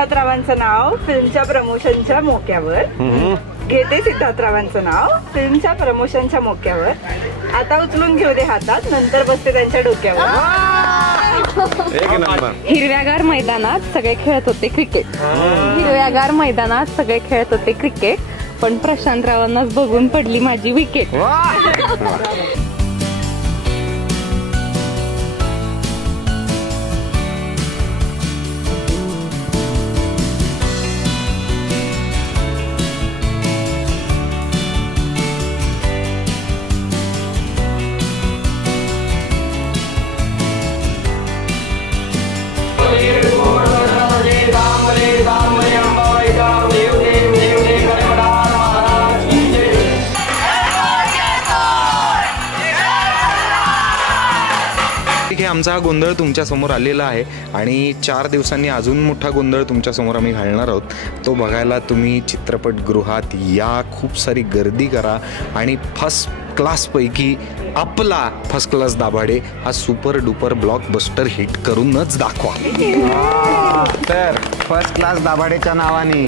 सिद्धार्थरावांचं नाव फिल्मच्या प्रमोशनच्या मोक्यावर. घेते सिद्धार्थरावांचं नाव फिल्मच्या प्रमोशनच्या मोक्यावर. आता उचलून घेऊ दे हातात, नंतर बसते त्यांच्या डोक्यावर. हिरव्यागार मैदानात सगळे खेळत होते क्रिकेट. हिरव्यागार मैदानात सगळे खेळत होते क्रिकेट, पण प्रशांतरावांनाच बघून पडली माझी विकेट. आमचा हा गोंधळ तुमच्या समोर आलेला आहे आणि 4 दिवसांनी अजून मोठा गोंधळ तुमच्या समोर आम्ही घालणार आहोत. तो बघायला तुम्ही चित्रपटगृहात या, खूप सारी गर्दी करा आणि फर्स्ट क्लासपैकी आपला फर्स्ट क्लास दाभाडे हा सुपर डुपर ब्लॉकबस्टर हिट करूनच दाखवा. तर फर्स्ट क्लास दाभाडेच्या नावाने